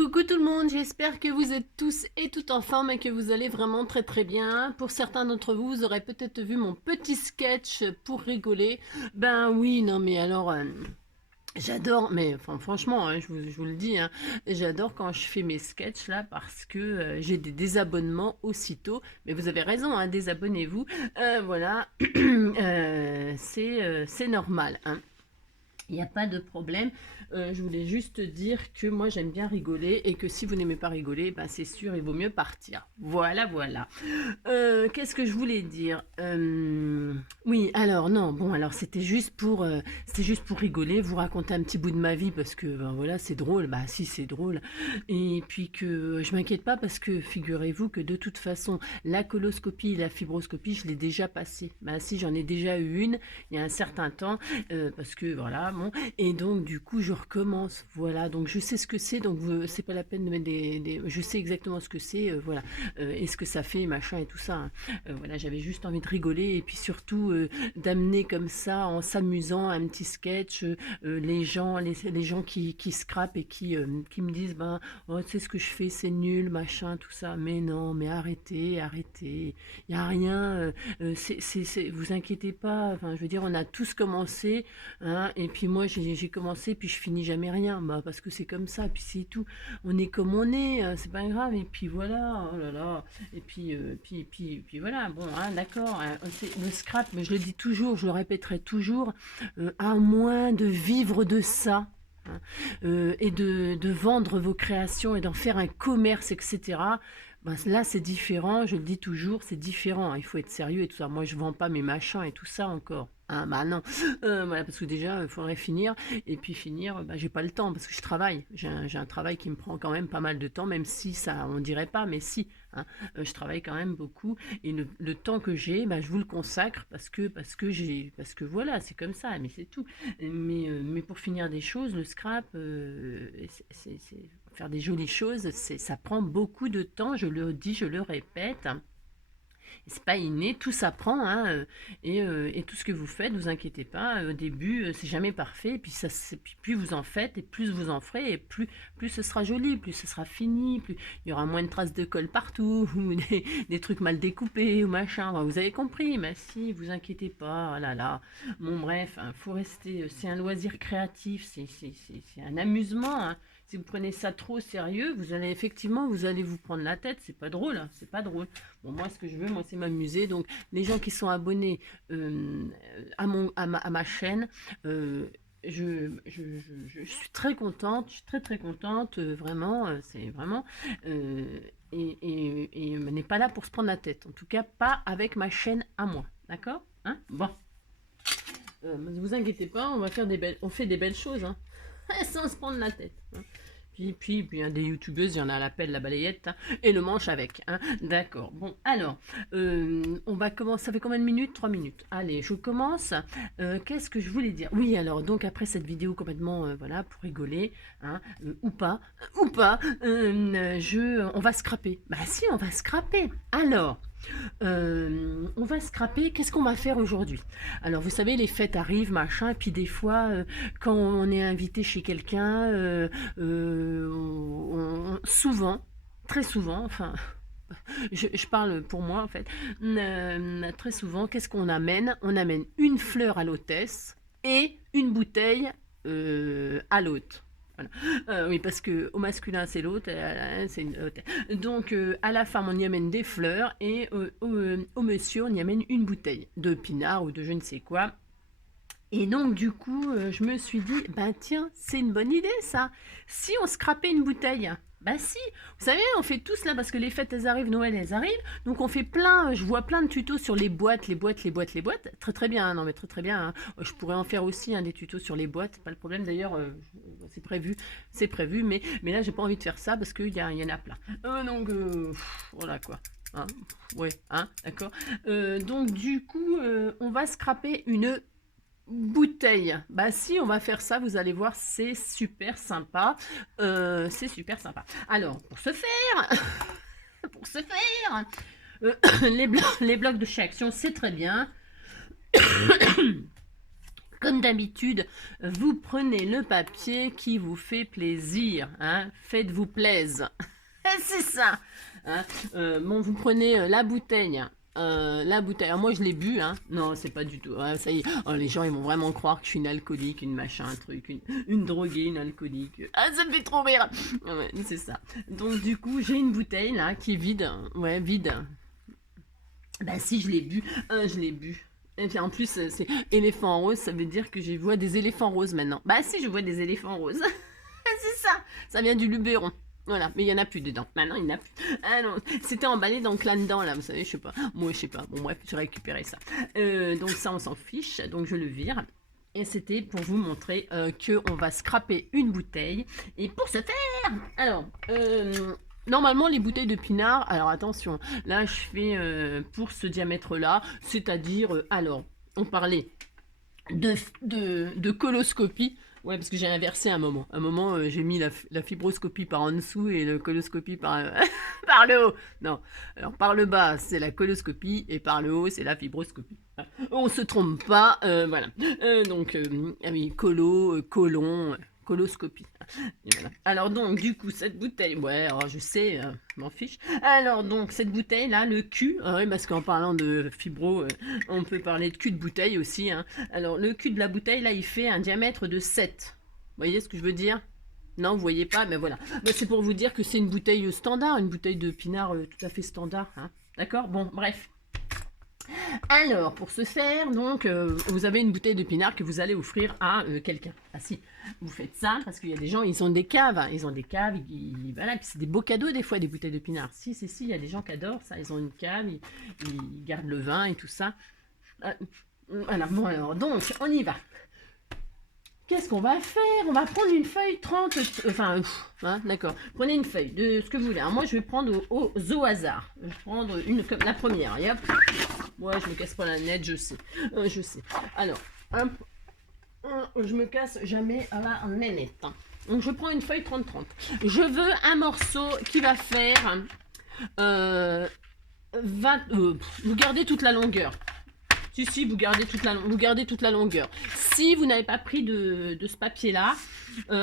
Coucou tout le monde, j'espère que vous êtes tous et toutes en forme et que vous allez vraiment très très bien. Pour certains d'entre vous, vous aurez peut-être vu mon petit sketch pour rigoler. Ben oui, non mais alors, j'adore, mais enfin, franchement, hein, je vous le dis, hein, j'adore quand je fais mes sketchs là parce que j'ai des désabonnements aussitôt. Mais vous avez raison, hein, désabonnez-vous. Voilà, c'est normal, hein. Il n'y a pas de problème. Je voulais juste dire que moi j'aime bien rigoler et que si vous n'aimez pas rigoler, ben c'est sûr, il vaut mieux partir. Voilà, voilà. Qu'est-ce que je voulais dire? Oui, alors non, bon, alors c'était juste pour rigoler, vous raconter un petit bout de ma vie parce que ben voilà, c'est drôle. Bah si, c'est drôle. Et puis que je m'inquiète pas parce que figurez-vous que de toute façon, la coloscopie et la fibroscopie, je l'ai déjà passée. Bah si, j'en ai déjà eu une il y a un certain temps parce que voilà, bon, et donc du coup je recommence, voilà, donc je sais ce que c'est, donc c'est pas la peine de mettre je sais exactement ce que c'est, voilà, et ce que ça fait, machin et tout ça, hein. Voilà, j'avais juste envie de rigoler et puis surtout d'amener comme ça, en s'amusant, un petit sketch, les gens qui scrapent et qui me disent, ben, oh, tu sais ce que je fais, c'est nul, machin, tout ça, mais non, mais arrêtez, arrêtez, il y a rien, vous inquiétez pas, enfin, je veux dire, on a tous commencé, hein, et puis moi, j'ai commencé, puis je finis jamais rien, bah, parce que c'est comme ça, puis c'est tout. On est comme on est, c'est pas grave, et puis voilà, oh là là, et puis voilà, bon, hein, d'accord, hein, le scrap, mais je le dis toujours, je le répéterai toujours, à moins de vivre de ça, hein, et de vendre vos créations et d'en faire un commerce, etc. Ben, là, c'est différent, je le dis toujours, c'est différent, hein, il faut être sérieux et tout ça. Moi, je vends pas mes machins et tout ça encore. Ah bah non, voilà, parce que déjà, il faudrait finir, et puis finir, bah, j'ai pas le temps, parce que je travaille, j'ai un travail qui me prend quand même pas mal de temps, même si ça, on dirait pas, mais si, hein, je travaille quand même beaucoup, et le temps que j'ai, bah, je vous le consacre, parce que voilà, c'est comme ça, mais c'est tout. Mais pour finir des choses, le scrap, faire des jolies choses, ça prend beaucoup de temps, je le dis, je le répète, c'est pas inné, tout s'apprend, hein, et tout ce que vous faites, vous inquiétez pas, au début, c'est jamais parfait, et puis, plus vous en faites, et plus vous en ferez, et plus ce sera joli, plus ce sera fini, plus il y aura moins de traces de colle partout, ou des trucs mal découpés, ou machin, enfin, vous avez compris, mais si, vous inquiétez pas, oh là là, bon bref, hein, faut rester, c'est un loisir créatif, c'est un amusement, hein. Si vous prenez ça trop au sérieux, vous allez vous prendre la tête, c'est pas drôle, hein, c'est pas drôle. Bon, moi, ce que je veux, moi, c'est m'amuser. Donc, les gens qui sont abonnés à ma chaîne, je suis très contente, je suis très très contente, vraiment, c'est vraiment, et on n'est pas là pour se prendre la tête, en tout cas pas avec ma chaîne à moi, d'accord, hein, bon, ne vous inquiétez pas, on fait des belles choses, hein, sans se prendre la tête, hein. Puis hein, des youtubeuses, il y en a à l'appel, la balayette, hein, et le manche avec, hein. D'accord. Bon, alors, on va commencer. Ça fait combien de minutes? 3 minutes. Allez, je commence. Qu'est-ce que je voulais dire? Oui, alors, donc, après cette vidéo complètement, voilà, pour rigoler, hein, ou pas, on va scraper. Bah si, on va scraper. Alors, on va scraper. Qu'est-ce qu'on va faire aujourd'hui? Alors, vous savez, les fêtes arrivent, machin, et puis des fois, quand on est invité chez quelqu'un, souvent, très souvent, enfin, je parle pour moi en fait, très souvent, qu'est-ce qu'on amène? On amène une fleur à l'hôtesse et une bouteille à l'hôte. Voilà. Oui, parce que au masculin c'est l'hôte, c'est une hôtesse. Donc à la femme on y amène des fleurs et au monsieur on y amène une bouteille de pinard ou de je ne sais quoi. Et donc du coup, je me suis dit, ben tiens, c'est une bonne idée ça. Si on scrapait une bouteille, bah si, vous savez, on fait tous là parce que les fêtes elles arrivent, Noël elles arrivent, donc on fait plein, je vois plein de tutos sur les boîtes, très très bien, hein, non mais très très bien, hein. Je pourrais en faire aussi hein, des tutos sur les boîtes, pas le problème d'ailleurs, c'est prévu, mais là j'ai pas envie de faire ça parce qu'il y en a plein. Donc voilà quoi. Hein, ouais, hein, d'accord. Donc du coup, on va scraper une bouteille. Bah si, on va faire ça, vous allez voir, c'est super sympa. C'est super sympa. Alors, pour ce faire, euh, les blocs de chez Action, c'est très bien. Comme d'habitude, vous prenez le papier qui vous fait plaisir, hein, faites-vous plaisir. C'est ça. Hein. Bon, vous prenez la bouteille. La bouteille, alors moi je l'ai bu, hein. Non, c'est pas du tout. Ah, ça y est, oh, les gens ils vont vraiment croire que je suis une alcoolique, une machin, un truc, une droguée, une alcoolique. Ah, ça me fait trop rire. Ouais, c'est ça. Donc, du coup, j'ai une bouteille là qui est vide. Ouais, vide. Bah, si je l'ai bu, je l'ai bu. Et puis en plus, c'est éléphant rose, ça veut dire que je vois des éléphants roses maintenant. Bah, si, je vois des éléphants roses. C'est ça. Ça vient du Luberon. Voilà, mais il n'y en a plus dedans. Maintenant, il n'y en a plus. Ah non, c'était emballé donc là-dedans, là, vous savez, je sais pas. Moi, je sais pas. Bon, bref, j'ai récupéré ça. Donc ça, on s'en fiche. Donc je le vire. Et c'était pour vous montrer qu'on va scraper une bouteille. Et pour ce faire, alors, normalement, les bouteilles de pinard, alors attention, là, je fais pour ce diamètre-là, c'est-à-dire, alors, on parlait de coloscopie. Ouais, parce que j'ai inversé un moment. Un moment, j'ai mis la fibroscopie par en dessous et la coloscopie par, par le haut. Non, alors par le bas, c'est la coloscopie et par le haut, c'est la fibroscopie. On se trompe pas, voilà. Donc, ah oui, colon, coloscopie. Et voilà. Alors donc, du coup, cette bouteille, ouais, alors je sais, m'en fiche. Alors donc, cette bouteille là, le cul, ouais, parce qu'en parlant de fibro, on peut parler de cul de bouteille aussi. Hein. Alors le cul de la bouteille là, il fait un diamètre de 7. Vous voyez ce que je veux dire? Non, vous voyez pas, mais voilà. Mais c'est pour vous dire que c'est une bouteille standard, une bouteille de pinard tout à fait standard. Hein. D'accord? Bon, bref. Alors, pour ce faire, donc, vous avez une bouteille de pinard que vous allez offrir à quelqu'un. Ah si, vous faites ça, parce qu'il y a des gens, ils ont des caves, hein, voilà, puis c'est des beaux cadeaux des fois, des bouteilles de pinard. Si, il y a des gens qui adorent ça, ils ont une cave, ils gardent le vin et tout ça. Voilà, bon alors, donc, on y va. Qu'est-ce qu'on va faire? On va prendre une feuille 30... Enfin, hein, d'accord. Prenez une feuille de ce que vous voulez. Alors moi, je vais prendre au hasard. Je vais prendre une comme la première. Et hop. Ouais, je me casse pas la nette, je sais. Je sais. Alors, je me casse jamais à la nénette. Hein. Donc, je prends une feuille 30-30. Je veux un morceau qui va faire... vous gardez toute la longueur. Si, vous gardez toute la longueur. Si vous n'avez pas pris de ce papier-là,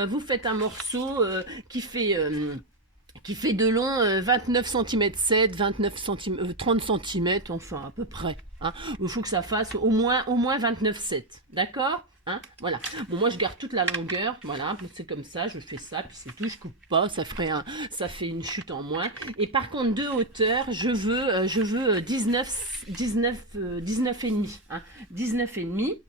vous faites un morceau qui fait de long 29 cm 7, 29 cm, 30 cm, enfin à peu près. Hein. Il faut que ça fasse au moins 29 7. D'accord? Hein, voilà. Bon, moi je garde toute la longueur, voilà, c'est comme ça, je fais ça, puis c'est tout, je coupe pas, ça fait une chute en moins. Et par contre de hauteur, je veux 19 et demi, hein, 19 et demi.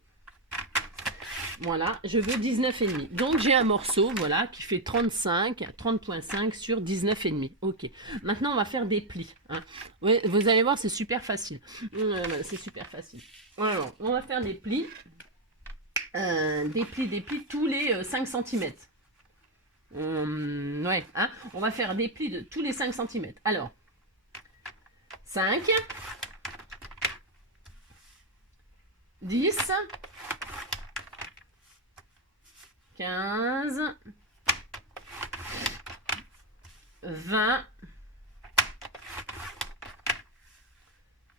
Voilà, je veux 19 et demi. Donc j'ai un morceau, voilà, qui fait 30.5 sur 19 et demi. Ok. Maintenant on va faire des plis. Hein. Ouais, vous allez voir, c'est super facile. C'est super facile. Alors, on va faire des plis. Des plis tous les 5 cm. Ouais, hein, on va faire des plis de tous les 5 cm. Alors, 5, 10, 15, 20,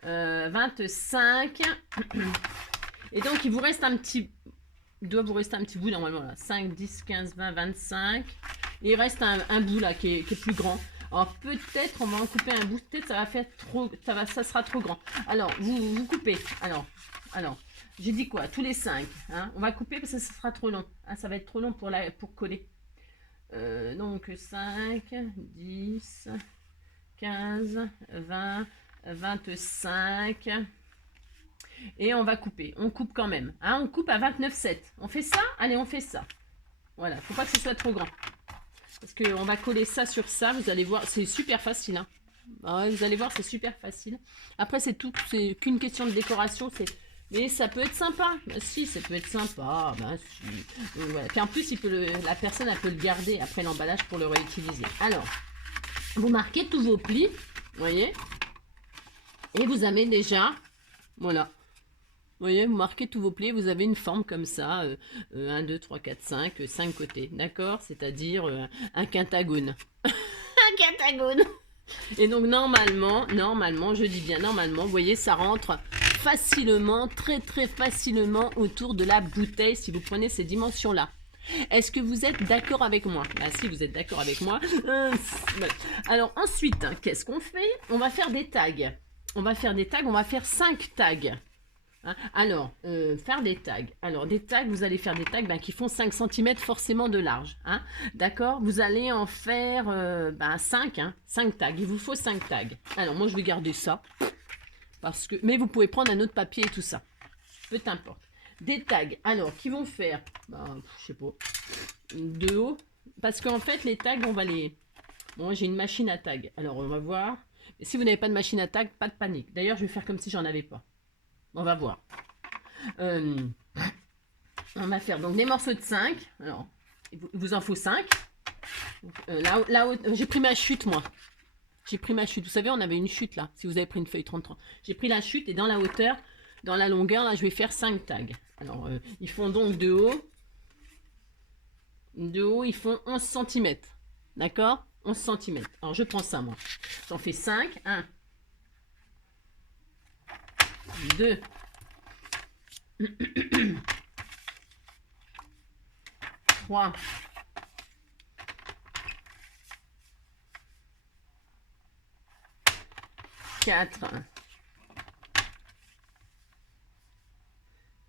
25. Et donc, il vous reste un petit... Il doit vous rester un petit bout normalement là. 5, 10, 15, 20, 25. Et il reste un bout là qui est plus grand. Alors peut-être on va en couper un bout. Peut-être ça va faire trop. Ça sera trop grand. Alors vous coupez. Alors j'ai dit quoi? Tous les 5. Hein, on va couper parce que ça sera trop long. Hein, ça va être trop long pour coller. Donc 5, 10, 15, 20, 25. Et on va couper. On coupe quand même. Hein, on coupe à 29,7. On fait ça? Allez, on fait ça. Voilà. Faut pas que ce soit trop grand. Parce qu'on va coller ça sur ça. Vous allez voir. C'est super facile. Hein. Ah ouais, vous allez voir, c'est super facile. Après, c'est tout. C'est qu'une question de décoration. Mais ça peut être sympa. Bah, si, ça peut être sympa. Bah, si. Voilà. Puis en plus, la personne, elle peut le garder après l'emballage pour le réutiliser. Alors, vous marquez tous vos plis. Vous voyez? Et vous avez déjà... Voilà. Vous voyez, vous marquez tous vos plis, vous avez une forme comme ça, 1, 2, 3, 4, 5, 5 côtés, d'accord? C'est-à-dire un pentagone. Un pentagone. Et donc normalement, je dis bien normalement, vous voyez, ça rentre facilement, très très facilement autour de la bouteille si vous prenez ces dimensions-là. Est-ce que vous êtes d'accord avec moi? Ah, si vous êtes d'accord avec moi. Voilà. Alors ensuite, qu'est-ce qu'on fait? On va faire des tags. On va faire des tags, on va faire 5 tags. Hein, alors, faire des tags. Alors, des tags, vous allez faire des tags qui font 5 cm forcément de large. Hein, d'accord? Vous allez en faire 5, 5 tags. Il vous faut 5 tags. Alors, moi, je vais garder ça. Parce que, mais vous pouvez prendre un autre papier et tout ça. Peu importe. Des tags, alors, qui vont faire, je sais pas, de haut. Parce qu'en fait, les tags, on va les... Bon, j'ai une machine à tag. Alors, on va voir. Et si vous n'avez pas de machine à tag, pas de panique. D'ailleurs, je vais faire comme si j'en avais pas. On va voir. On va faire donc des morceaux de 5. Alors, il vous en faut 5. Là, j'ai pris ma chute, moi. J'ai pris ma chute. Vous savez, on avait une chute là. Si vous avez pris une feuille 30-30. J'ai pris la chute et dans la hauteur, dans la longueur, là, je vais faire 5 tags. Alors, ils font donc de haut. De haut, ils font 11 cm. D'accord? 11 cm. Alors, je prends ça, moi. J'en fais 5. 1. 2. 3. 4.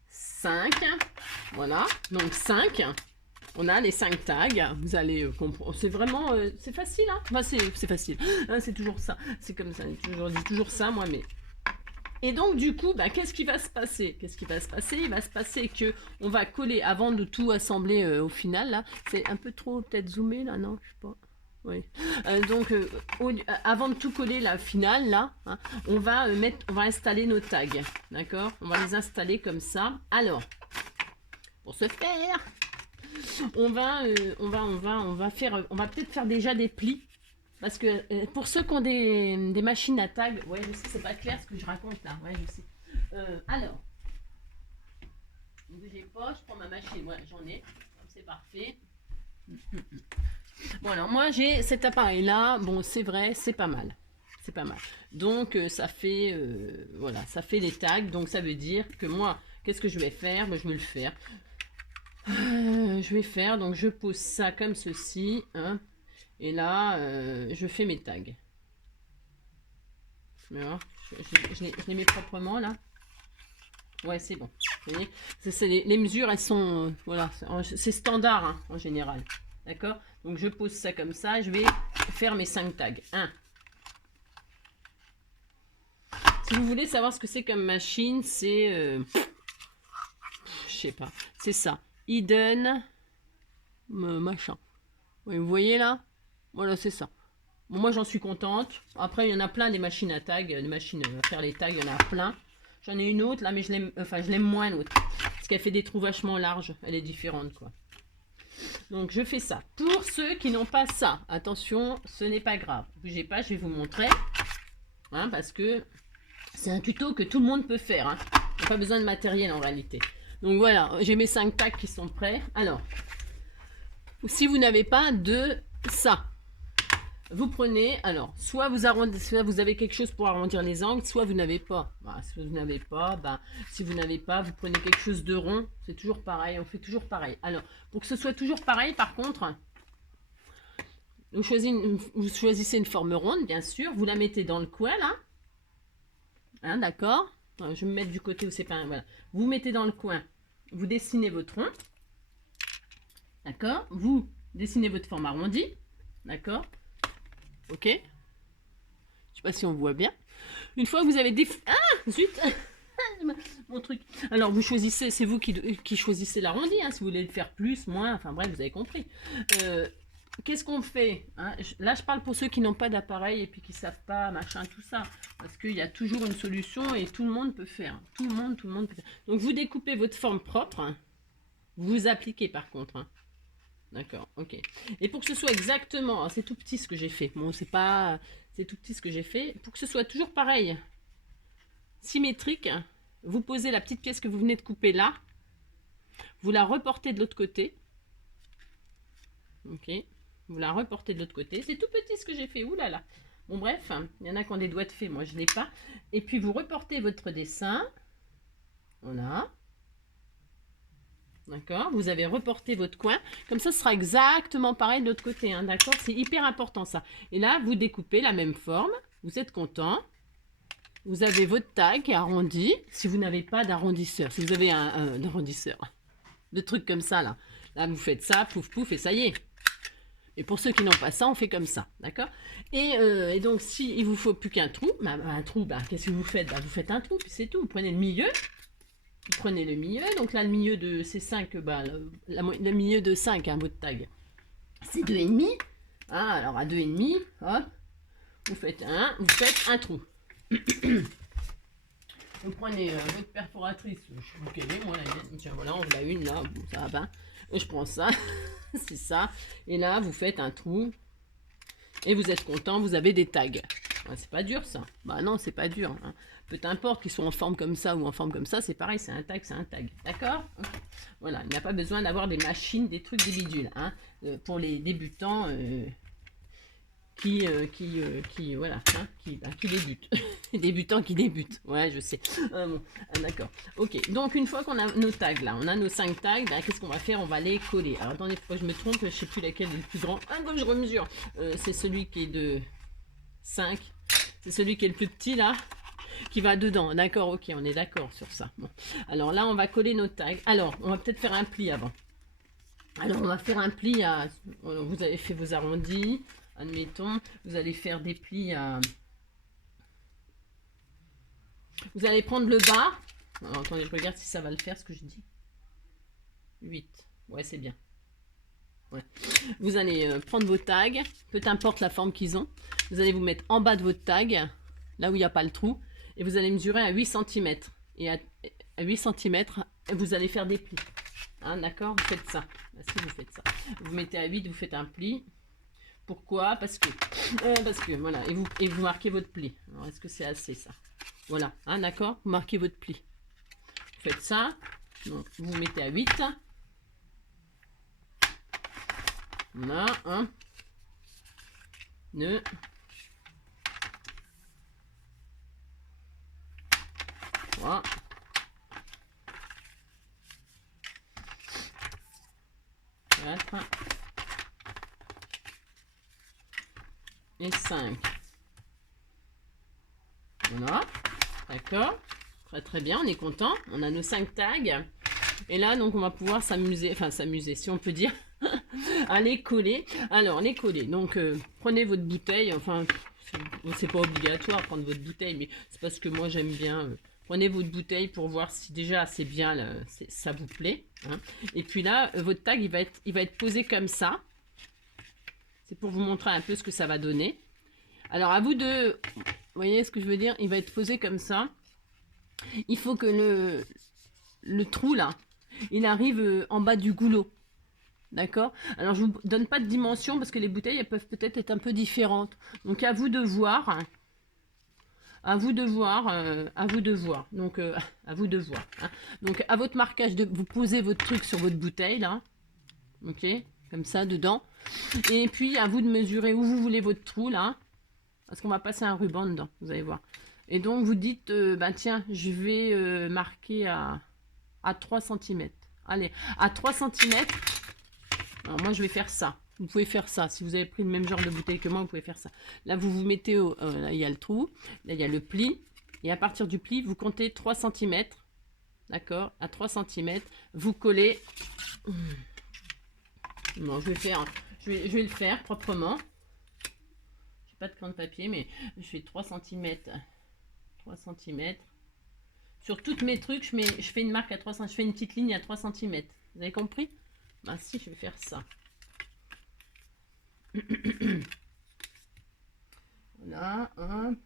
5. Voilà. Donc 5. On a les 5 tags. Vous allez comprendre. C'est vraiment... c'est facile, hein. Enfin, c'est facile. C'est toujours ça. C'est comme ça. Je dis toujours ça, moi, mais... Et donc, du coup, qu'est-ce qui va se passer? Qu'est-ce qui va se passer? Il va se passer que on va coller, avant de tout assembler au final, là. C'est un peu trop, peut-être zoomé, là, non? Je sais pas. Oui. Donc, avant de tout coller, là, final, là, hein, on va installer nos tags. D'accord? On va les installer comme ça. Alors, pour ce faire, on va peut-être faire déjà des plis. Parce que pour ceux qui ont des machines à tag, ouais, je sais, c'est pas clair ce que je raconte là, ouais, je sais. Alors, ne bougez pas, je prends ma machine, ouais, j'en ai, c'est parfait. Bon, alors moi j'ai cet appareil là, bon, c'est vrai, c'est pas mal. C'est pas mal. Donc, ça fait, voilà, ça fait les tags, donc ça veut dire que moi, qu'est-ce que je vais faire? Je vais le faire. Je vais faire, donc je pose ça comme ceci, hein. Et là, je fais mes tags. Voilà. Je les mets proprement là. Ouais, c'est bon. Vous voyez, les mesures, elles sont... voilà, c'est standard hein, en général. D'accord? Donc, je pose ça comme ça. Je vais faire mes 5 tags. 1. Si vous voulez savoir ce que c'est comme machine, c'est... je sais pas. C'est ça. Hidden... machin. Oui, vous voyez là? Voilà, c'est ça. Bon, moi, j'en suis contente. Après, il y en a plein des machines à tag, des machines à faire les tags, il y en a plein. J'en ai une autre, là, mais je l'aime moins, l'autre. Parce qu'elle fait des trous vachement larges. Elle est différente, quoi. Donc, je fais ça. Pour ceux qui n'ont pas ça, attention, ce n'est pas grave. Bougez pas, je vais vous montrer. Hein, parce que c'est un tuto que tout le monde peut faire. Hein. Il n'y a pas besoin de matériel, en réalité. Donc, voilà, j'ai mes 5 tags qui sont prêts. Alors, si vous n'avez pas de ça, vous prenez, alors, soit vous avez quelque chose pour arrondir les angles, soit vous n'avez pas. Si vous n'avez pas, vous prenez quelque chose de rond. C'est toujours pareil, on fait toujours pareil. Alors, pour que ce soit toujours pareil, par contre, vous choisissez une forme ronde, bien sûr. Vous la mettez dans le coin, là. Hein, d'accord? Je vais me mettre du côté où c'est pas... Voilà. Vous mettez dans le coin, vous dessinez votre rond. D'accord? Vous dessinez votre forme arrondie. D'accord? Ok. Je sais pas si on voit bien. Une fois que vous avez ah, zut. Mon truc. Alors, vous choisissez, c'est vous qui choisissez l'arrondi, hein, si vous voulez le faire plus, moins, enfin bref, vous avez compris. Qu'est-ce qu'on fait hein? Là, je parle pour ceux qui n'ont pas d'appareil et puis qui savent pas, machin, tout ça. Parce qu'il y a toujours une solution et tout le monde peut faire. Tout le monde peut faire. Donc, vous découpez votre forme propre. Hein. Vous appliquez par contre. Hein. D'accord, ok. Et pour que ce soit exactement, c'est tout petit ce que j'ai fait. Bon, c'est tout petit ce que j'ai fait. Pour que ce soit toujours pareil, symétrique, vous posez la petite pièce que vous venez de couper là. Vous la reportez de l'autre côté. Ok. Vous la reportez de l'autre côté. C'est tout petit ce que j'ai fait. Ouh là là. Bon bref, il y en a qui ont des doigts de fée. Moi, je ne l'ai pas. Et puis, vous reportez votre dessin. Voilà. D'accord? Vous avez reporté votre coin. Comme ça, ce sera exactement pareil de l'autre côté. Hein, d'accord? C'est hyper important ça. Et là, vous découpez la même forme. Vous êtes content. Vous avez votre taille qui est arrondie. Si vous n'avez pas d'arrondisseur. Si vous avez un arrondisseur. De trucs comme ça, là. Là, vous faites ça, pouf, pouf, et ça y est. Et pour ceux qui n'ont pas ça, on fait comme ça. D'accord? Et donc, si il vous faut plus qu'un trou, qu'est-ce que vous faites? Vous faites un trou, puis c'est tout. Vous prenez le milieu. Vous prenez le milieu, donc là le milieu de ces 5, le milieu de 5, hein, votre tag, c'est 2,5. Hein, alors à 2,5, hop, vous faites un trou. Vous prenez votre perforatrice, je sais pas quelle est, moi, tiens voilà, on l'a une là, bon, ça va pas. Et je prends ça, c'est ça, et là vous faites un trou, et vous êtes content, vous avez des tags. Ouais, c'est pas dur ça. Bah non, c'est pas dur. Hein. Peu importe qu'ils soient en forme comme ça ou en forme comme ça, c'est pareil, c'est un tag, c'est un tag. D'accord? Okay. Voilà, il n'y a pas besoin d'avoir des machines, des trucs, des bidules. Hein, pour les débutants voilà, hein, qui débutent. Les débutants qui débutent. Ouais, je sais. Bon, d'accord. Ok, donc une fois qu'on a nos tags là, on a nos 5 tags, qu'est-ce qu'on va faire? On va les coller. Alors attendez, faut pas que je me trompe, je sais plus laquelle est le plus grand. Ah, comme je remesure. C'est celui qui est de 5. C'est celui qui est le plus petit là, qui va dedans. D'accord, ok, on est d'accord sur ça. Bon. Alors là, on va coller nos tags. Alors, on va peut-être faire un pli avant. Alors, on va faire un pli à... Vous avez fait vos arrondis, admettons. Vous allez faire des plis à... Vous allez prendre le bas. Alors, attendez, je regarde si ça va le faire, ce que je dis. 8. Ouais, c'est bien. Ouais. Vous allez prendre vos tags, peu importe la forme qu'ils ont. Vous allez vous mettre en bas de votre tag, là où il n'y a pas le trou, et vous allez mesurer à 8 cm. Et à 8 cm, vous allez faire des plis. Hein, d'accord? Vous faites ça. Si vous faites ça. Vous mettez à 8, vous faites un pli. Pourquoi? Parce que voilà. Et vous marquez votre pli. Alors, est-ce que c'est assez ça? Voilà. Hein, d'accord? Vous marquez votre pli. Vous faites ça. Donc, vous mettez à 8. Voilà, 1, 2, 3, 4 et 5. Voilà, d'accord. Très très bien, on est content. On a nos 5 tags. Et là, donc, on va pouvoir s'amuser, si on peut dire, à les coller. Alors, les coller. Donc, prenez votre bouteille. Enfin, c'est pas obligatoire de prendre votre bouteille, mais c'est parce que moi, j'aime bien. Prenez votre bouteille pour voir si déjà c'est bien, là, ça vous plaît. Hein. Et puis là, votre tag, il va être posé comme ça. C'est pour vous montrer un peu ce que ça va donner. Alors, à vous de... Vous voyez ce que je veux dire? Il va être posé comme ça. Il faut que le trou, là, il arrive en bas du goulot. D'accord? Alors, je ne vous donne pas de dimension parce que les bouteilles, elles peuvent peut-être être un peu différentes. Donc, à vous de voir. À vous de voir. À vous de voir. Donc, à vous de voir. Hein. Donc, à votre marquage, vous posez votre truc sur votre bouteille, là. Ok? Comme ça, dedans. Et puis, à vous de mesurer où vous voulez votre trou, là. Parce qu'on va passer un ruban dedans, vous allez voir. Et donc, vous dites, tiens, je vais marquer à 3 cm. Allez, à 3 cm. Alors, moi, je vais faire ça. Vous pouvez faire ça. Si vous avez pris le même genre de bouteille que moi, vous pouvez faire ça. Là, vous vous mettez là, il y a le trou. Là, il y a le pli. Et à partir du pli, vous comptez 3 cm. D'accord? À 3 cm, vous collez. Non, je vais le faire proprement. J'ai pas de crayon de papier, mais je fais 3 cm. 3 cm. Sur toutes mes trucs, je fais une marque à 3 cm. Je fais une petite ligne à 3 cm. Vous avez compris? Ben si, je vais faire ça. Voilà, hop.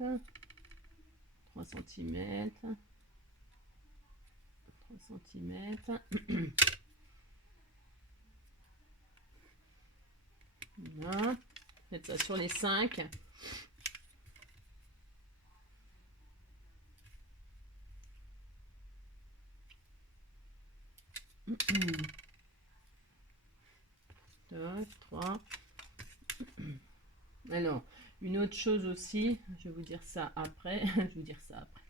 3 cm. 3 cm. Voilà. Faites ça sur les 5. Deux, 3. Alors, une autre chose aussi, je vais vous dire ça après. Je vais vous dire ça après.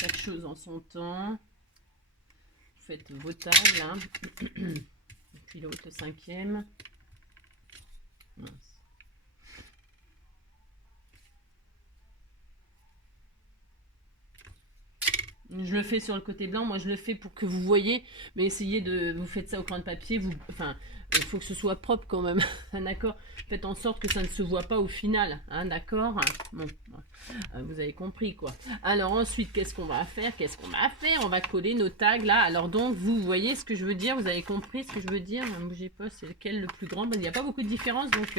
Chaque chose en son temps. Vous faites vos tables, hein. Et puis l'autre, le 5e. Mince. Je le fais sur le côté blanc, moi je le fais pour que vous voyez, mais essayez de, vous faites ça au crayon de papier, vous, enfin, il faut que ce soit propre quand même, d'accord. Faites en sorte que ça ne se voit pas au final, hein, d'accord. Bon, vous avez compris quoi. Alors ensuite, qu'est-ce qu'on va faire? On va coller nos tags là. Alors donc, vous voyez ce que je veux dire, vous avez compris ce que je veux dire. Ne bougez pas, c'est lequel le plus grand? Ben, il n'y a pas beaucoup de différence, donc...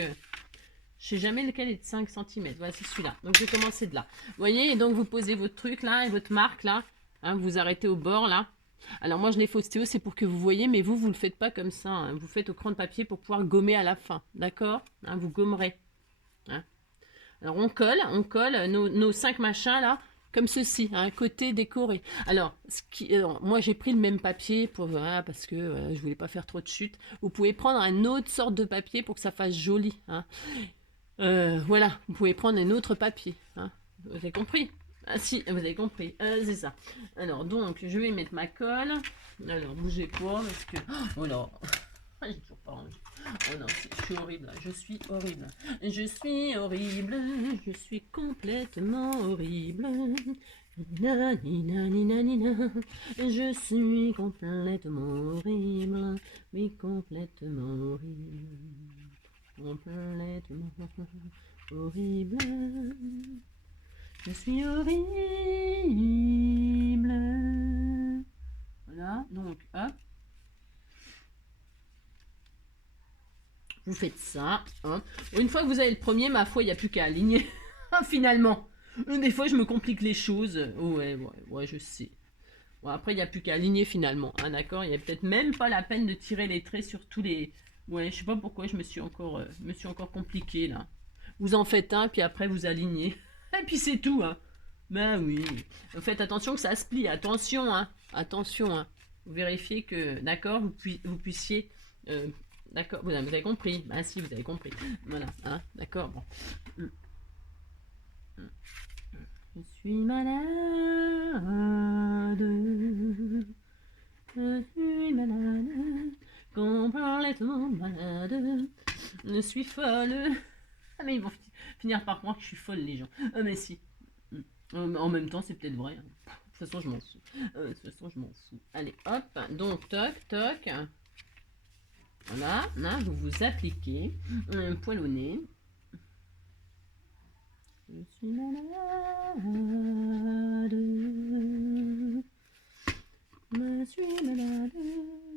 je sais jamais lequel est de 5 cm. Voilà, c'est celui-là. Donc, je vais commencer de là. Vous voyez, et donc, vous posez votre truc là et votre marque là. Hein, vous arrêtez au bord là. Alors, moi, je l'ai fait au stylo, c'est pour que vous voyez, mais vous ne le faites pas comme ça. Hein. Vous faites au crayon de papier pour pouvoir gommer à la fin. D'accord, hein, vous gommerez. Hein. Alors, on colle nos 5 machins là. Comme ceci, un côté décoré. Alors, moi j'ai pris le même papier pour, voilà, parce que je voulais pas faire trop de chutes. Vous pouvez prendre une autre sorte de papier pour que ça fasse joli. Hein. Voilà, vous pouvez prendre un autre papier. Hein. Vous avez compris? Ah si, vous avez compris. C'est ça. Alors, donc, je vais mettre ma colle. Alors, bougez pas, parce que... Oh là, j'ai toujours pas rangé. Oh non, je suis horrible. Je suis horrible. Je suis horrible. Je suis complètement horrible. Nina, nina, nina, nina. Je suis complètement horrible. Oui, complètement horrible. Complètement horrible. Je suis horrible. Voilà, donc hop. Vous faites ça. Hein. Une fois que vous avez le premier, ma foi, il n'y a plus qu'à aligner. Finalement. Des fois, je me complique les choses. Ouais, je sais. Bon, après, il n'y a plus qu'à aligner finalement. Hein, d'accord. Il n'y a peut-être même pas la peine de tirer les traits sur tous les... Ouais, je sais pas pourquoi je me suis encore compliqué là. Vous en faites un, puis après vous alignez. Et puis c'est tout. Hein. Ben oui. Faites attention que ça se plie. Attention, hein. Attention, hein. Vous vérifiez que, d'accord, vous puissiez... d'accord, vous avez compris. Ben si, vous avez compris. Voilà, hein, d'accord, bon. Je suis malade. Je suis malade. Complètement malade. Je suis folle. Ah mais ils vont finir par croire que je suis folle les gens. Ah mais si. En même temps c'est peut-être vrai. Hein. De toute façon je m'en fous. De toute façon je m'en fous. Allez hop. Donc toc toc. Voilà. Là vous vous appliquez un poil au nez. Je suis malade. Je suis malade.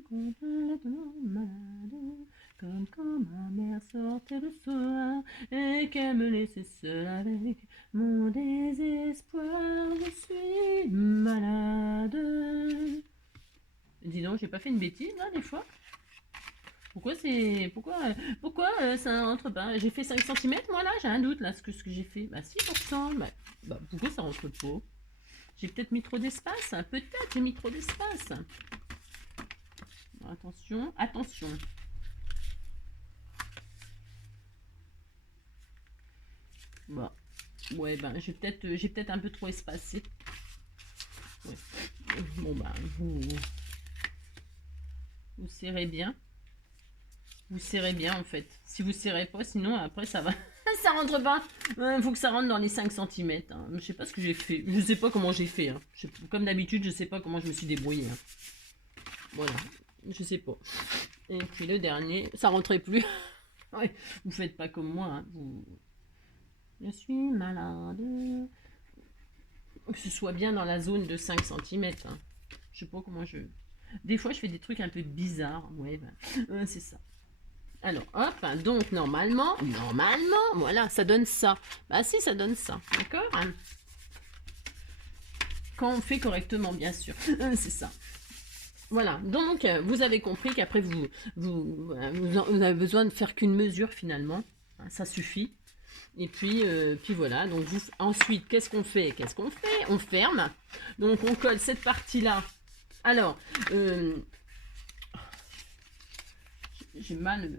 Complètement malade. Comme quand ma mère sortait le soir et qu'elle me laissait seule avec mon désespoir. Je suis malade. Dis donc, j'ai pas fait une bêtise là des fois? Pourquoi ça rentre pas? J'ai fait 5 cm moi là, j'ai un doute là, ce que j'ai fait. Bah si, pourtant. Bah, pourquoi ça rentre pas? J'ai peut-être mis trop d'espace. Peut-être j'ai mis trop d'espace. Attention, attention. Bon. Ouais, ben j'ai peut-être un peu trop espacé. Ouais. Bon ben vous serrez bien. Vous serrez bien en fait. Si vous serrez pas, sinon après ça va. Ça rentre pas. Il faut que ça rentre dans les 5 cm. Hein. Je sais pas ce que j'ai fait. Je sais pas comment j'ai fait. Hein. Comme d'habitude, je sais pas comment je me suis débrouillée. Hein. Voilà. Je sais pas. Et puis le dernier, ça rentrait plus. Ouais. Vous faites pas comme moi. Hein. Je suis malade. Que ce soit bien dans la zone de 5 cm. Hein. Je sais pas comment je... Des fois, je fais des trucs un peu bizarres. Ouais, ben, c'est ça. Alors, hop, donc normalement, voilà, ça donne ça. Bah si, ça donne ça, d'accord? Quand on fait correctement, bien sûr, c'est ça. Voilà, donc vous avez compris qu'après vous avez besoin de faire qu'une mesure finalement, ça suffit. Et puis voilà, donc ensuite, qu'est-ce qu'on fait? On ferme, donc on colle cette partie-là. Alors, j'ai mal,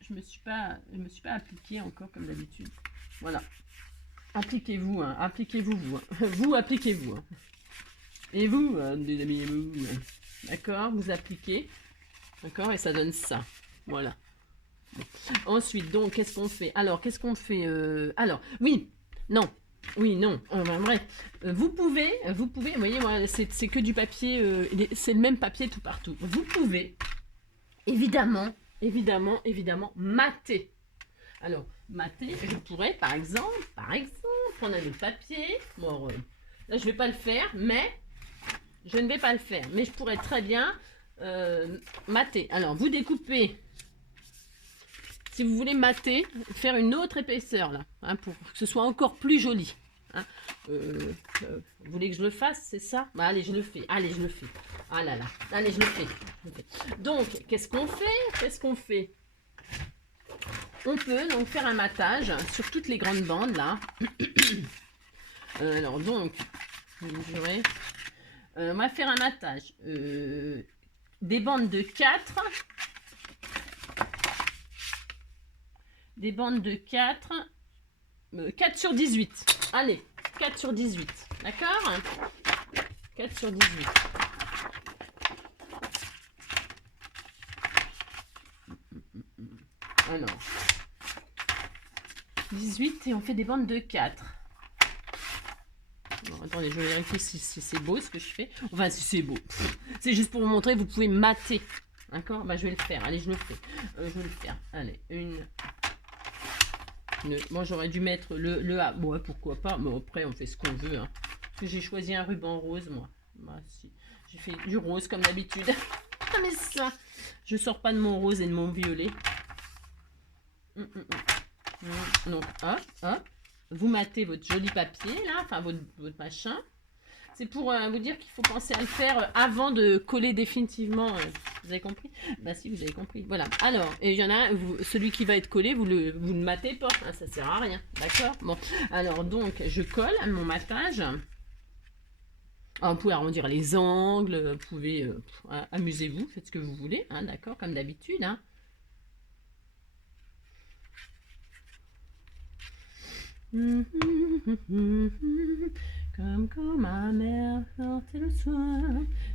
je me suis pas appliqué encore comme d'habitude. Voilà. Appliquez-vous, hein, appliquez-vous, vous. Hein. Vous, appliquez-vous. Hein. Et vous, déshabillez-vous. D'accord, vous appliquez. D'accord, et ça donne ça. Voilà. Bon. Ensuite, donc, qu'est-ce qu'on fait? Alors, qu'est-ce qu'on fait? Alors, oui, non. Oui, non. Enfin, bref, vous pouvez, vous voyez, moi, c'est que du papier, c'est le même papier tout partout. Vous pouvez, évidemment, mater. Alors, mater, je pourrais, par exemple, prendre un autre papier. Bon, là, je vais pas le faire, mais je ne vais pas le faire. Mais je pourrais très bien mater. Alors, vous découpez. Si vous voulez mater, faire une autre épaisseur là, hein, pour que ce soit encore plus joli. Hein. Vous voulez que je le fasse, c'est ça? Bah, allez, je le fais. Allez, je le fais. Ah là là. Allez, je le fais. Donc, qu'est-ce qu'on fait? On peut donc faire un matage sur toutes les grandes bandes là. Alors donc, on va faire un matage. Des bandes de 4. Des bandes de 4. 4 sur 18. Allez, 4 sur 18. D'accord? 4 sur 18. Alors, 18 et on fait des bandes de 4. Bon, attendez, je vais vérifier si c'est beau ce que je fais. Enfin, si c'est beau. C'est juste pour vous montrer, vous pouvez mater. D'accord? Bah, je vais le faire. Allez, je le fais. Je vais le faire. Allez, une. Moi, j'aurais dû mettre le A. Bon, ouais, pourquoi pas. Mais après, on fait ce qu'on veut. Hein. Parce que j'ai choisi un ruban rose, moi. Bah, si. J'ai fait du rose, comme d'habitude. Ah, mais ça, je sors pas de mon rose et de mon violet. Donc, hop. Vous matez votre joli papier, là. Enfin, votre machin. C'est pour vous dire qu'il faut penser à le faire avant de coller définitivement. Vous avez compris? Bah si, vous avez compris. Voilà. Alors, et il y en a, celui qui va être collé, vous le matez pas. Hein, ça sert à rien. D'accord? Bon. Alors, donc, je colle à mon matage. Alors, vous pouvez arrondir les angles. Vous pouvez... amusez-vous. Faites ce que vous voulez. Hein, d'accord? Comme d'habitude. Hein. Comme quand ma mère sortait le soir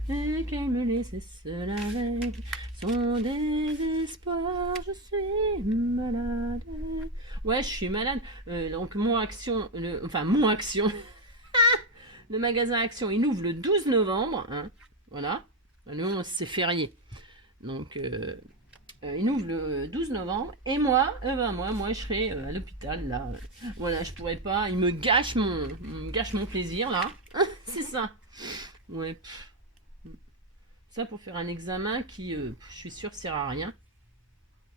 et qu'elle me laissait seule avec son désespoir. Je suis malade. Ouais, je suis malade. Donc mon action, le magasin Action, il ouvre le 12 novembre. Hein, voilà. Le 11, c'est férié. Donc il ouvre le 12 novembre et moi, moi je serai à l'hôpital là. Voilà, je pourrais pas. Il me gâche mon plaisir là. C'est ça. Ouais. Ça pour faire un examen qui, je suis sûre, sert à rien.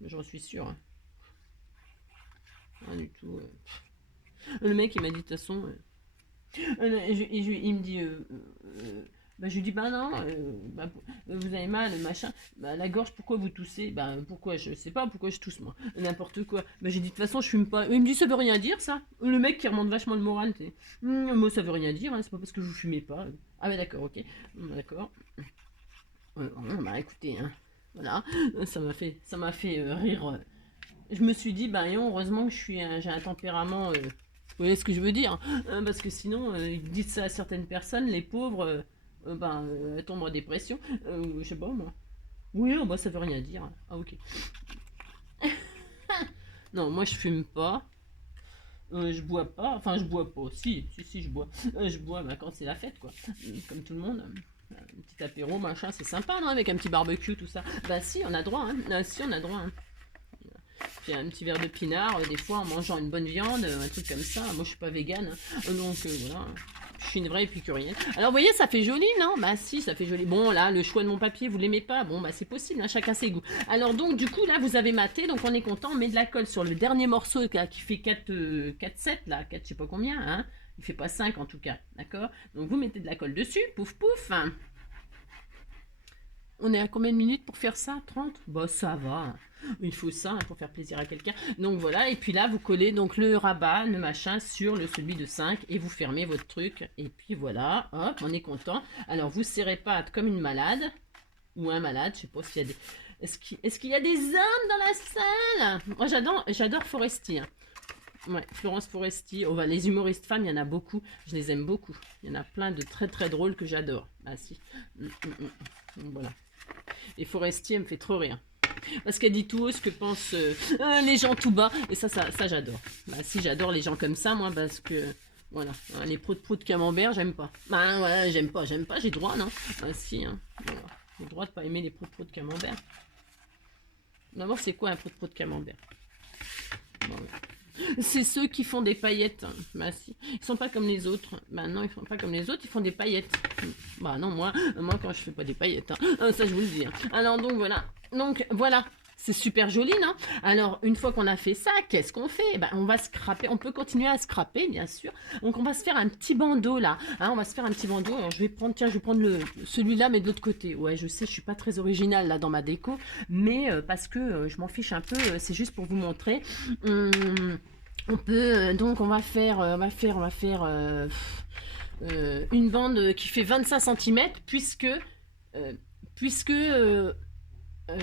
J'en suis sûre. Hein. Rien du tout. Le mec il m'a dit de toute façon. Il me dit. Bah, je lui dis, bah non, vous avez mal, machin. Bah, la gorge, pourquoi vous toussez? Bah, pourquoi? Je sais pas pourquoi je tousse, moi. N'importe quoi. Bah, j'ai dit, de toute façon, je fume pas. Il me dit, ça veut rien dire, ça. Le mec qui remonte vachement le moral, tu sais. Moi, ça veut rien dire, hein, c'est pas parce que vous fumez pas. Ah, bah, d'accord, ok. D'accord. Bah, écoutez, hein. Voilà. Ça m'a fait rire. Je me suis dit, bah, heureusement que j'ai un tempérament. Vous voyez ce que je veux dire? Parce que sinon, ils disent ça à certaines personnes, les pauvres. Elle tombe en dépression. Je sais pas, moi. Oui, bah, ça veut rien dire. Ah, ok. Non, moi, je fume pas. Je bois pas. Enfin, je bois pas. Si, je bois. Je bois quand c'est la fête, quoi. Comme tout le monde. Un petit apéro, machin, c'est sympa, non? Avec un petit barbecue, tout ça. Bah, si, on a droit, hein. Si, on a droit, hein. Puis un petit verre de pinard, des fois, en mangeant une bonne viande, un truc comme ça. Moi, je suis pas végane. Hein. Donc, voilà. Je suis une vraie épicurienne. Alors, vous voyez, ça fait joli, non? Bah si, ça fait joli. Bon, là, le choix de mon papier, vous l'aimez pas? Bon, bah c'est possible, hein, chacun ses goûts. Alors, donc, du coup, là, vous avez maté, donc on est content. On met de la colle sur le dernier morceau là, qui fait 4,7, là, 4, je sais pas combien, hein. Il fait pas 5 en tout cas, d'accord? Donc, vous mettez de la colle dessus, pouf, pouf. Hein. On est à combien de minutes pour faire ça? 30? Bah ça va. Il faut ça hein, pour faire plaisir à quelqu'un. Donc voilà, et puis là vous collez donc le rabat, le machin sur celui de 5 et vous fermez votre truc. Et puis voilà, hop, on est content. Alors vous serrez pas comme une malade ou un malade, je sais pas s'il y a des... Est-ce qu'il y a des hommes dans la salle? Moi j'adore Forestier. Hein. Ouais, Florence Foresti, oh, bah, les humoristes femmes, il y en a beaucoup, je les aime beaucoup. Il y en a plein de très très drôles que j'adore. Ah si. Donc, voilà. Et Foresti, elle me fait trop rire. Parce qu'elle dit tout haut ce que pensent les gens tout bas. Et ça j'adore. Bah si, j'adore les gens comme ça, moi, parce que... Voilà, hein, les proutes de camembert, j'aime pas. Bah voilà, j'aime pas, j'ai droit, non? Bah si, hein. Voilà. J'ai le droit de pas aimer les proutes de camembert. D'abord, c'est quoi un prout de camembert? Voilà. C'est ceux qui font des paillettes. Bah si. Ils sont pas comme les autres. Bah non, ils font pas comme les autres, ils font des paillettes. Bah non, moi quand je fais pas des paillettes. Hein. Ça, je vous le dis. Hein. Alors donc voilà. Donc voilà. C'est super joli, non? Alors, une fois qu'on a fait ça, qu'est-ce qu'on fait? Ben, on va scraper. On peut continuer à scraper, bien sûr. Donc, on va se faire un petit bandeau, là. Hein, on va se faire un petit bandeau. Alors, je vais prendre, tiens, je vais prendre celui-là, mais de l'autre côté. Ouais, je sais, je suis pas très originale, là, dans ma déco. Mais parce que je m'en fiche un peu. C'est juste pour vous montrer. On peut, donc, on va faire une bande qui fait 25 cm, puisque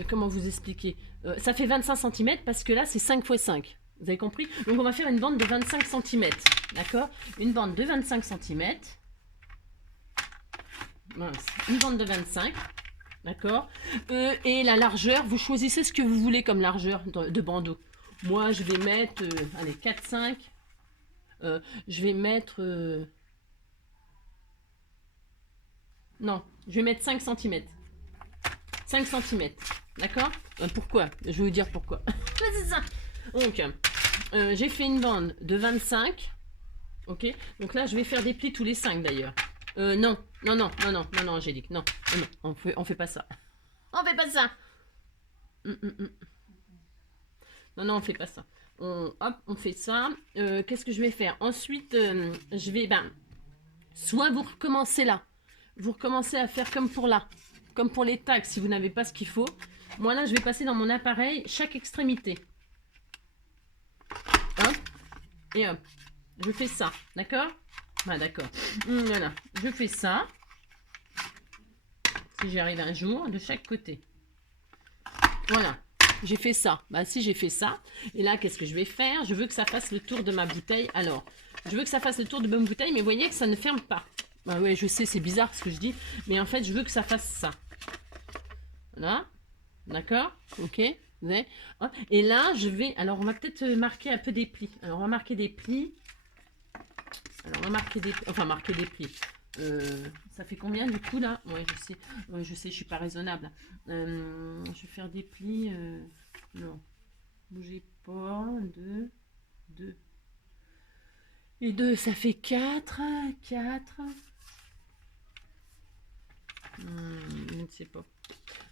comment vous expliquer? Ça fait 25 cm parce que là c'est 5 x 5. Vous avez compris? Donc on va faire une bande de 25 cm. D'accord? Une bande de 25 cm. Mince. Une bande de 25. D'accord? Et la largeur, vous choisissez ce que vous voulez comme largeur de bandeau. Moi je vais mettre, allez, 4-5. Je vais mettre... non, je vais mettre 5 cm. 5 cm. D'accord? Pourquoi? Je vais vous dire pourquoi. C'est ça. Donc, j'ai fait une bande de 25. Ok? Donc là, je vais faire des plis tous les 5 d'ailleurs. Non, Angélique. Non, on fait pas ça. On fait pas ça. Non, on fait pas ça. Hop, on fait ça. Qu'est-ce que je vais faire? Ensuite, je vais, soit vous recommencez là. Vous recommencez à faire comme pour là. Comme pour les tags, si vous n'avez pas ce qu'il faut. Moi là, je vais passer dans mon appareil chaque extrémité. Hop. Et hop. Je fais ça. D'accord? Ah, d'accord. Voilà. Je fais ça. Si j'y arrive un jour, de chaque côté. Voilà. J'ai fait ça. Bah si, j'ai fait ça. Et là, qu'est-ce que je vais faire? Je veux que ça fasse le tour de ma bouteille. Alors, je veux que ça fasse le tour de ma bouteille, mais vous voyez que ça ne ferme pas. Bah ouais, je sais, c'est bizarre ce que je dis. Mais en fait, je veux que ça fasse ça. Voilà. D'accord? Ok. Et là, je vais... Alors, on va peut-être marquer un peu des plis. Alors, on va marquer des plis. Alors, on va marquer des... Enfin, marquer des plis. Ça fait combien du coup, là? Ouais, je sais, je suis pas raisonnable. Je vais faire des plis... Non. Bougez pas. 2. Et 2, ça fait 4. 4. Je ne sais pas.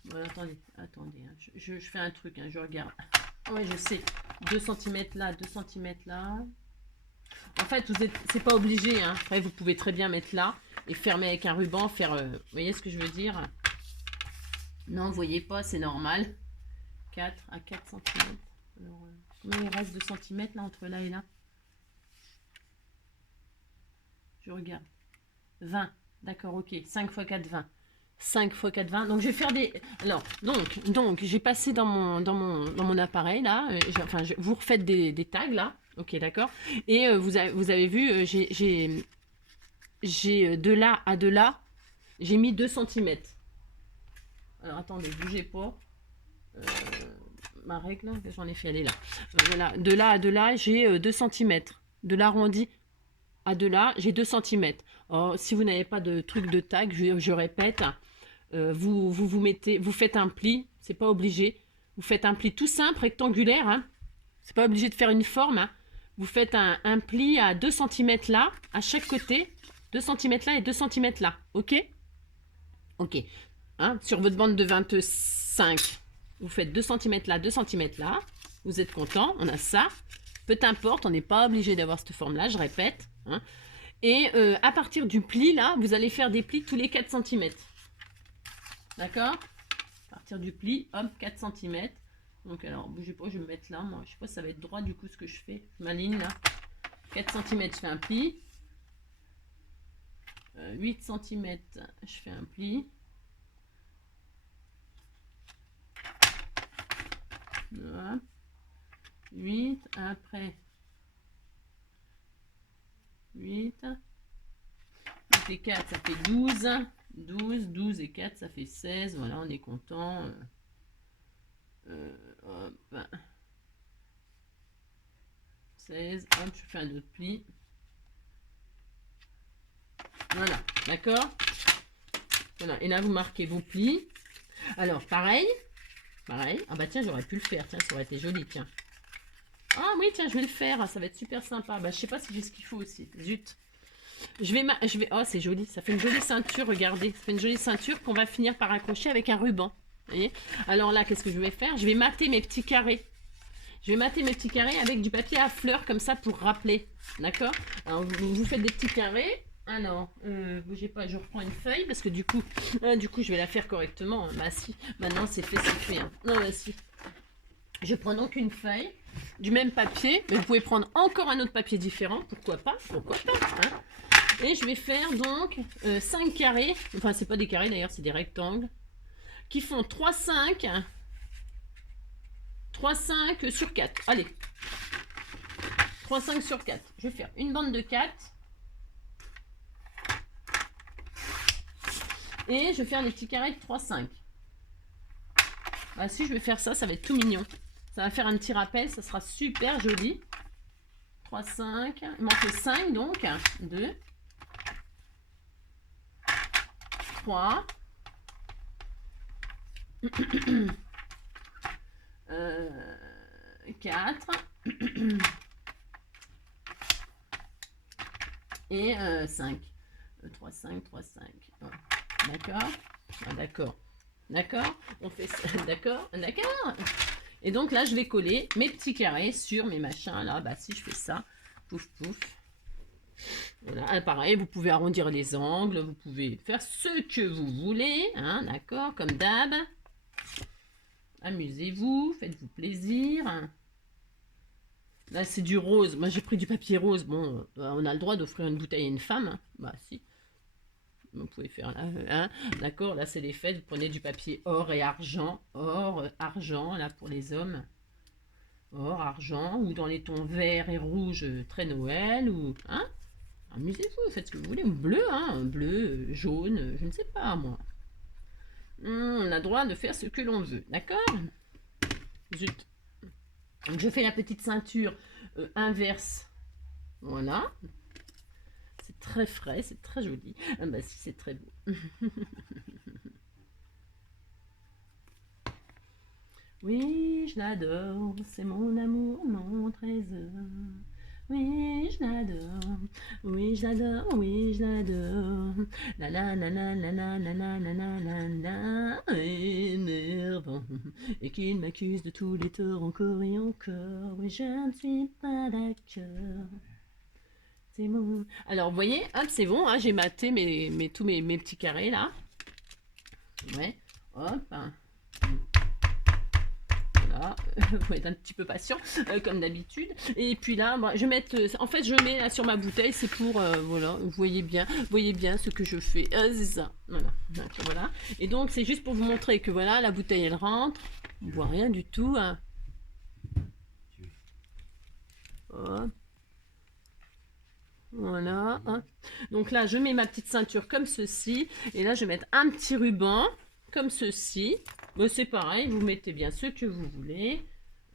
Bon, attendez. Hein. Je fais un truc, hein, je regarde. Ouais, je sais. 2 cm là, 2 cm là. En fait, c'est pas obligé. Hein. Après, vous pouvez très bien mettre là et fermer avec un ruban. Vous voyez ce que je veux dire? Non, vous voyez pas, c'est normal. 4 à 4 cm. Alors, combien il reste de centimètres là entre là et là? Je regarde. 20. D'accord, ok. 5 x 4, 20. 5 x 4, 20. Donc, je vais faire des... Alors, donc j'ai passé dans mon appareil, là. Vous refaites des tags, là. Ok, d'accord. Et vous avez vu, j'ai de là à de là, j'ai mis 2 cm. Alors, attendez, bougez pas. Ma règle, j'en ai fait, elle est là. Voilà, de là à de là, j'ai 2 cm. De l'arrondi à de là, j'ai 2 cm. Oh, si vous n'avez pas de truc de tag, je répète, vous faites un pli, c'est pas obligé. Vous faites un pli tout simple, rectangulaire, hein. C'est pas obligé de faire une forme, hein. Vous faites un pli à 2 cm là, à chaque côté, 2 cm là et 2 cm là, ok? Ok. Hein, sur votre bande de 25, vous faites 2 cm là, 2 cm là. Vous êtes content, on a ça. Peu importe, on n'est pas obligé d'avoir cette forme-là, je répète. Hein. Et à partir du pli, là, vous allez faire des plis tous les 4 cm. D'accord? À partir du pli, hop, 4 cm. Donc, alors, bougez pas, je vais me mettre là. Moi, je sais pas si ça va être droit du coup ce que je fais. Ma ligne, là. 4 cm, je fais un pli. 8 cm, je fais un pli. Voilà. 8, après 8. 8 et 4, ça fait 12. 12, 12 et 4, ça fait 16. Voilà, on est content. Hop. 16. Hop, je fais un autre pli. Voilà, d'accord? Voilà, et là, vous marquez vos plis. Alors, pareil. Pareil. Ah bah tiens, j'aurais pu le faire. Tiens, ça aurait été joli, tiens. Ah oui, tiens, je vais le faire. Ça va être super sympa. Bah, je sais pas si j'ai ce qu'il faut aussi. Zut. Oh, c'est joli. Ça fait une jolie ceinture, regardez. Ça fait une jolie ceinture qu'on va finir par accrocher avec un ruban. Vous voyez? Alors là, qu'est-ce que je vais faire? Je vais mater mes petits carrés. Je vais mater mes petits carrés avec du papier à fleurs comme ça pour rappeler. D'accord? Alors, vous faites des petits carrés. Alors, bougez pas, je reprends une feuille parce que du coup, je vais la faire correctement. Bah si, maintenant c'est fait. Hein. Non, bah si. Je prends donc une feuille du même papier, mais vous pouvez prendre encore un autre papier différent, pourquoi pas, hein. Et je vais faire donc 5 carrés, enfin c'est pas des carrés d'ailleurs, c'est des rectangles, qui font 3, 5 sur 4, allez, 3, 5 sur 4, je vais faire une bande de 4, et je vais faire des petits carrés de 3, 5. Bah, si je vais faire ça, ça va être tout mignon. Ça va faire un petit rappel, ça sera super joli. 3, 5, il manque 5 donc. 2, 3, 4 et 5. 3, 5, 3, 5. Ouais. D'accord? Ah, d'accord. D'accord? On fait ça. D'accord? D'accord? Et donc là, je vais coller mes petits carrés sur mes machins. Là, bah si je fais ça, pouf, pouf. Voilà, pareil, vous pouvez arrondir les angles, vous pouvez faire ce que vous voulez, hein, d'accord, comme d'hab. Amusez-vous, faites-vous plaisir. Là, c'est du rose. Moi, j'ai pris du papier rose. Bon, on a le droit d'offrir une bouteille à une femme. Hein. Bah, si. Vous pouvez faire là, hein, d'accord, là, c'est les fêtes. Vous prenez du papier or et argent. Or, argent, là, pour les hommes. Or, argent, ou dans les tons vert et rouge, très Noël, ou... Hein, amusez-vous, faites ce que vous voulez. Ou bleu, hein, bleu, jaune, je ne sais pas, moi. On a le droit de faire ce que l'on veut, d'accord? Zut. Donc, je fais la petite ceinture inverse. Voilà. C'est très frais, c'est très joli. Ah bah si, c'est très beau. Oui, je l'adore, c'est mon amour, mon trésor. Oui, je l'adore, oui, je l'adore, oui, je l'adore. La la la la la la la la la la la la, énervant. Et qu'il m'accuse de tous les torts encore et encore. Oui, je ne suis pas d'accord. C'est bon. Alors, vous voyez, hop, c'est bon, hein, j'ai maté tous mes petits carrés là. Ouais, hop. Voilà, faut être un petit peu patient, comme d'habitude. Et puis là, bah, je vais mettre, en fait, je mets là sur ma bouteille, c'est pour, voilà, vous voyez bien ce que je fais. C'est ça, voilà. Donc, voilà. Et donc, c'est juste pour vous montrer que voilà, la bouteille, elle rentre. On voit rien du tout. Hein. Hop. Voilà. Hein. Donc là, je mets ma petite ceinture comme ceci. Et là, je vais mettre un petit ruban comme ceci. Bon, c'est pareil, vous mettez bien ce que vous voulez.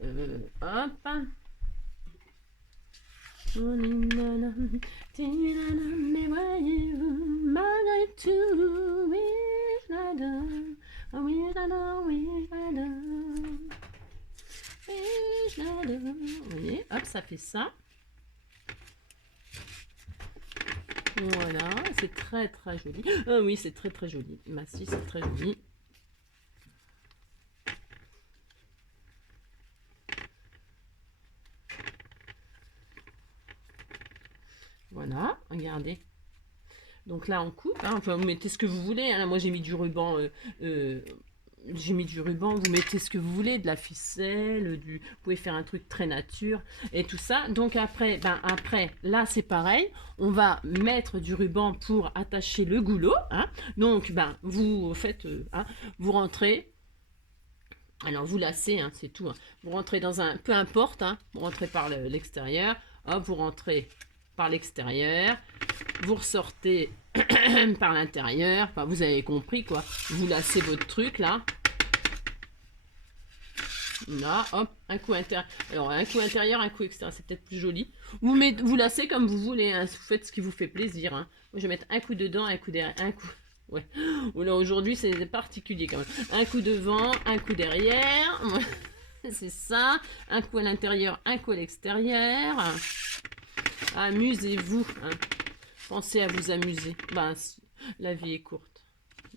Hop. Mais voyez-vous, malgré tout, oui, je l'adore. Oh, oui, je l'adore, oui, je l'adore. Oui, je l'adore. Vous voyez, hop, ça fait ça. Voilà, c'est très très joli. Ah oui, c'est très très joli. Bah si, c'est très joli. Voilà, regardez. Donc là, on coupe. Hein. Enfin, vous mettez ce que vous voulez. Hein. Moi, j'ai mis du ruban. Vous mettez ce que vous voulez, de la ficelle, vous pouvez faire un truc très nature et tout ça. Donc après, là c'est pareil, on va mettre du ruban pour attacher le goulot. Hein. Donc vous faites, vous rentrez. Alors vous lacez, hein, c'est tout. Hein. Vous rentrez dans un, peu importe, hein, vous rentrez par l'extérieur. Hop, vous rentrez par l'extérieur, vous ressortez par l'intérieur, enfin vous avez compris quoi, vous lacez votre truc là. Là, hop, un coup intérieur. Alors, un coup intérieur, un coup extérieur, c'est peut-être plus joli. Vous lacez comme vous voulez, hein. Vous faites ce qui vous fait plaisir. Hein. Moi, je vais mettre un coup dedans, un coup derrière, un coup... Ouais. Là, aujourd'hui, c'est particulier quand même. Un coup devant, un coup derrière. C'est ça. Un coup à l'intérieur, un coup à l'extérieur. Amusez-vous. Hein. Pensez à vous amuser. Ben, la vie est courte.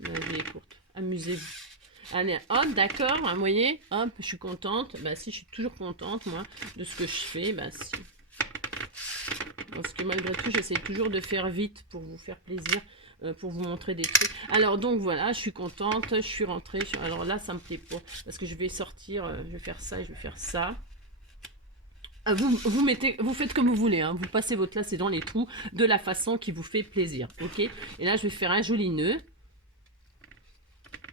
La vie est courte. Amusez-vous. Allez, hop, d'accord, vous voyez, hop, je suis contente. Bah si, je suis toujours contente, moi, de ce que je fais, bah si. Parce que malgré tout, j'essaie toujours de faire vite pour vous faire plaisir, pour vous montrer des trucs. Alors, donc voilà, je suis contente, je suis rentrée. Alors là, ça me plaît pas, parce que je vais sortir, je vais faire ça, je vais faire ça. Vous faites comme vous voulez, hein. Vous passez votre lacet dans les trous de la façon qui vous fait plaisir, ok? Et là, je vais faire un joli nœud.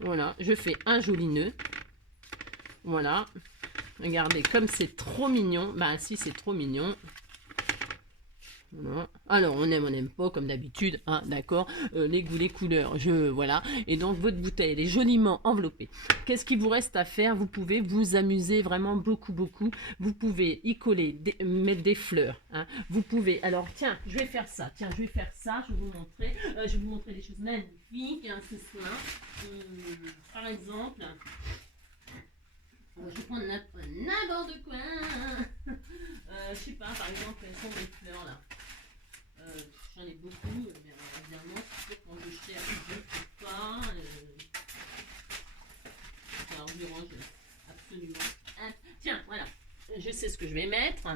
Voilà, je fais un joli nœud. Voilà. Regardez, comme c'est trop mignon. Bah si, c'est trop mignon. Voilà. Alors, on n'aime pas, comme d'habitude. Hein, d'accord, les goûts, les couleurs, voilà. Et donc, votre bouteille, elle est joliment enveloppée. Qu'est-ce qu'il vous reste à faire? Vous pouvez vous amuser vraiment beaucoup, beaucoup. Vous pouvez y coller, mettre des fleurs. Hein. Vous pouvez... Alors, tiens, je vais faire ça. Tiens, je vais faire ça. Je vais vous montrer. Je vais vous montrer des choses magnifiques. Hein, c'est cela. Par exemple... je vais prendre n'importe quoi. Je sais pas, par exemple, quelles sont mes fleurs là. J'en ai beaucoup, évidemment. Quand je cherche, je ne sais pas. Alors, je range absolument. Tiens, voilà. Je sais ce que je vais mettre.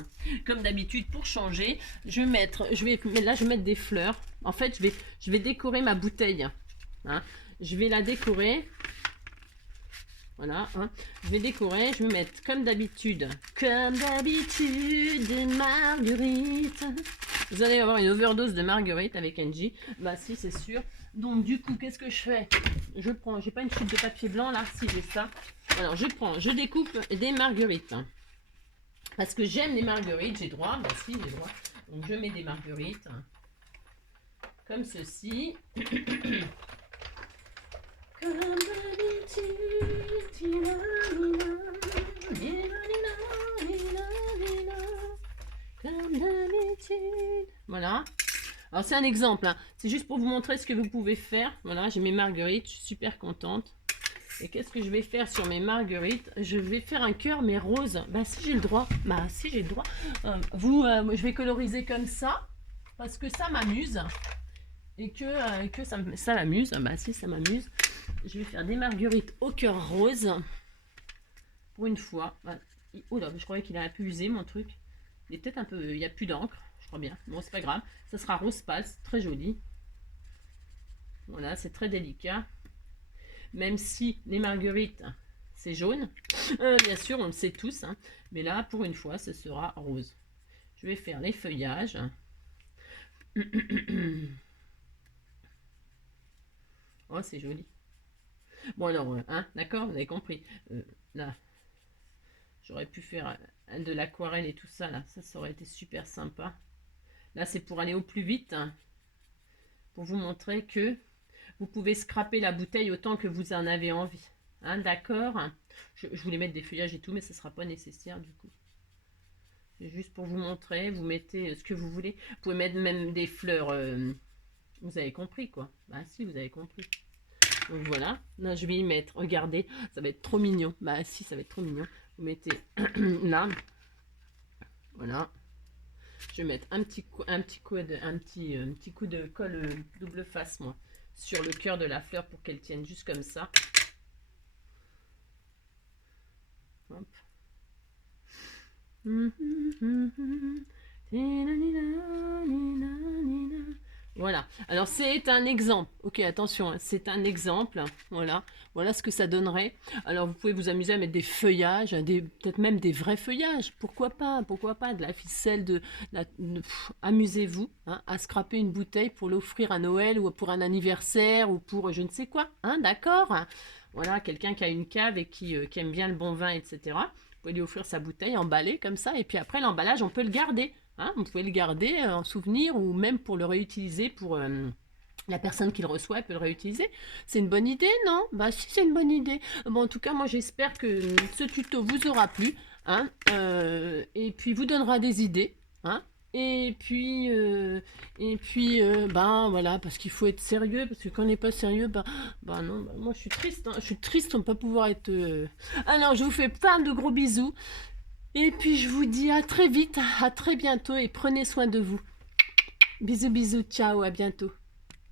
Comme d'habitude, pour changer, je vais mettre des fleurs. En fait, je vais décorer ma bouteille. Hein. Je vais la décorer. Voilà, hein. Je vais décorer, je vais mettre comme d'habitude des marguerites. Vous allez avoir une overdose de marguerites avec Angie. Bah si, c'est sûr. Donc du coup, qu'est-ce que je fais? Je prends, j'ai pas une chute de papier blanc là, si j'ai ça. Alors je découpe des marguerites. Hein. Parce que j'aime les marguerites, j'ai droit. Bah si, j'ai droit. Donc je mets des marguerites. Comme ceci. Voilà. Alors c'est un exemple, hein. C'est juste pour vous montrer ce que vous pouvez faire. Voilà, j'ai mes marguerites, je suis super contente. Et qu'est-ce que je vais faire sur mes marguerites? Je vais faire un cœur mais rose. Bah si j'ai le droit. Bah si j'ai le droit. Je vais coloriser comme ça parce que ça m'amuse. Et que ça m'amuse. Bah si, ça m'amuse. Je vais faire des marguerites au cœur rose. Pour une fois. Oh là, je croyais qu'il a un peu usé mon truc. Il est peut-être un peu... Il n'y a plus d'encre. Je crois bien. Bon, c'est pas grave. Ça sera rose pâle. Très joli. Voilà, c'est très délicat. Même si les marguerites, c'est jaune. Bien sûr, on le sait tous. Hein. Mais là, pour une fois, ce sera rose. Je vais faire les feuillages. Oh, c'est joli. Bon alors, hein, d'accord, vous avez compris. Là, j'aurais pu faire de l'aquarelle et tout ça, là. Ça aurait été super sympa. Là, c'est pour aller au plus vite. Hein, pour vous montrer que vous pouvez scraper la bouteille autant que vous en avez envie. Hein, d'accord. Je voulais mettre des feuillages et tout, mais ce ne sera pas nécessaire du coup. C'est juste pour vous montrer. Vous mettez ce que vous voulez. Vous pouvez mettre même des fleurs. Vous avez compris, quoi. Bah si, vous avez compris. Donc voilà, là je vais y mettre, regardez, ça va être trop mignon. Bah si, ça va être trop mignon. Vous mettez là, voilà. Je vais mettre un petit coup de colle double face, moi, sur le cœur de la fleur pour qu'elle tienne juste comme ça. Hop. Voilà, alors c'est un exemple, ok attention, hein, c'est un exemple, voilà, voilà ce que ça donnerait. Alors vous pouvez vous amuser à mettre des feuillages, peut-être même des vrais feuillages, pourquoi pas, de la ficelle, amusez-vous hein, à scraper une bouteille pour l'offrir à Noël ou pour un anniversaire ou pour je ne sais quoi, hein, d'accord. Voilà, quelqu'un qui a une cave et qui aime bien le bon vin, etc. Vous pouvez lui offrir sa bouteille emballée comme ça et puis après l'emballage on peut le garder. Hein, vous pouvez le garder en souvenir ou même pour le réutiliser pour la personne qui le reçoit, elle peut le réutiliser. C'est une bonne idée, non? Bah si, c'est une bonne idée. Bon, en tout cas, moi j'espère que ce tuto vous aura plu, hein, et puis vous donnera des idées, hein. Ben voilà, parce qu'il faut être sérieux, parce que quand on n'est pas sérieux, ben non, moi je suis triste, hein, je suis triste, on ne peut pas pouvoir être. Alors, je vous fais plein de gros bisous, et puis je vous dis à très vite, à très bientôt, et prenez soin de vous. Bisous, bisous, ciao, à bientôt.